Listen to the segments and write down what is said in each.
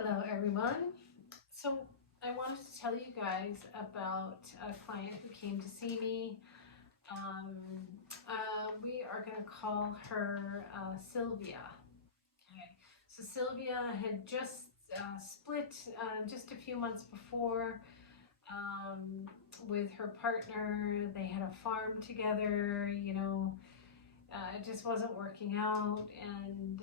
Hello everyone. So I wanted to tell you guys about a client who came to see me. We are going to call her Sylvia. Okay. So Sylvia had just split just a few months before with her partner. They had a farm together, it just wasn't working out, and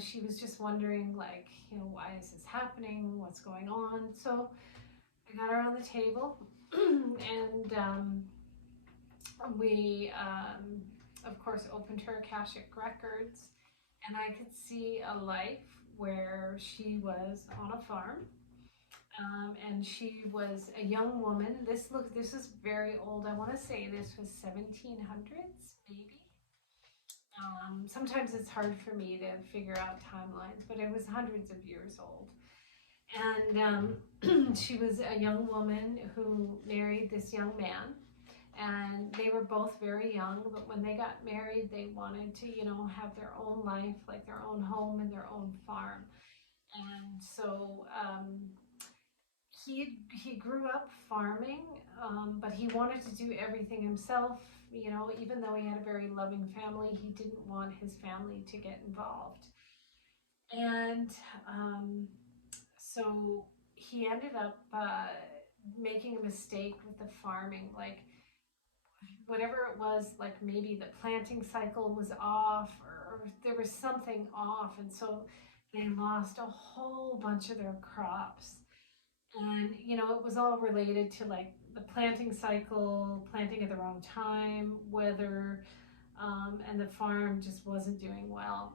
she was just wondering, like, why is this happening, what's going on. So I got her on the table and we of course opened her Akashic records, and I could see a life where she was on a farm, and she was a young woman. This is very old. I want to say this was 1700s maybe. Sometimes it's hard for me to figure out timelines, but it was hundreds of years old. And she was a young woman who married this young man, and they were both very young, but when they got married, they wanted to, have their own life, like their own home and their own farm. And so he grew up farming, but he wanted to do everything himself. Even though he had a very loving family, he didn't want his family to get involved. And so he ended up making a mistake with the farming, like whatever it was, like maybe the planting cycle was off, or there was something off, and so they lost a whole bunch of their crops. And it was all related to, like, the planting cycle, planting at the wrong time, weather, and the farm just wasn't doing well.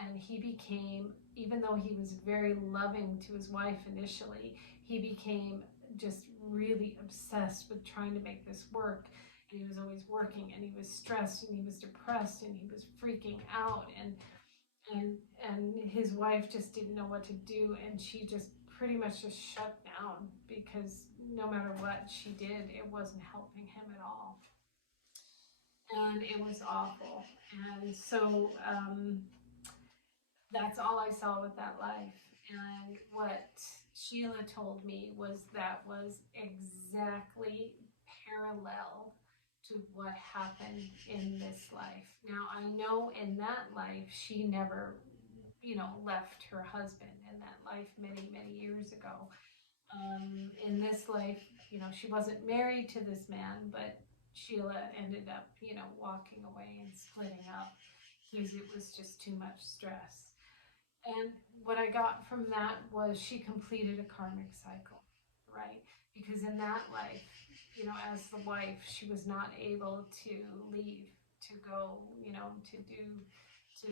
And he became, even though he was very loving to his wife initially, he became just really obsessed with trying to make this work. And he was always working, and he was stressed, and he was depressed, and he was freaking out, and his wife just didn't know what to do, and she just pretty much just shut down, because no matter what she did, it wasn't helping him at all. And it was awful. And so that's all I saw with that life. And what Sheila told me was that was exactly parallel to what happened in this life. Now, I know in that life she never left her husband in that life many, many years ago. In this life, she wasn't married to this man, but Sheila ended up, walking away and splitting up because it was just too much stress. And what I got from that was she completed a karmic cycle, right? Because in that life, as the wife, she was not able to leave, to go, to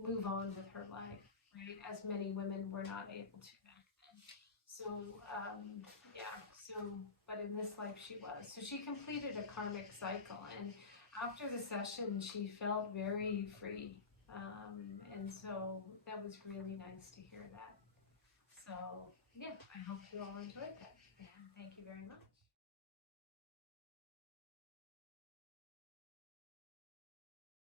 move on with her life, right? As many women were not able to back then. So, but in this life she was. So she completed a karmic cycle, and after the session, she felt very free. And so that was really nice to hear that. So, yeah, I hope you all enjoyed that. And thank you very much.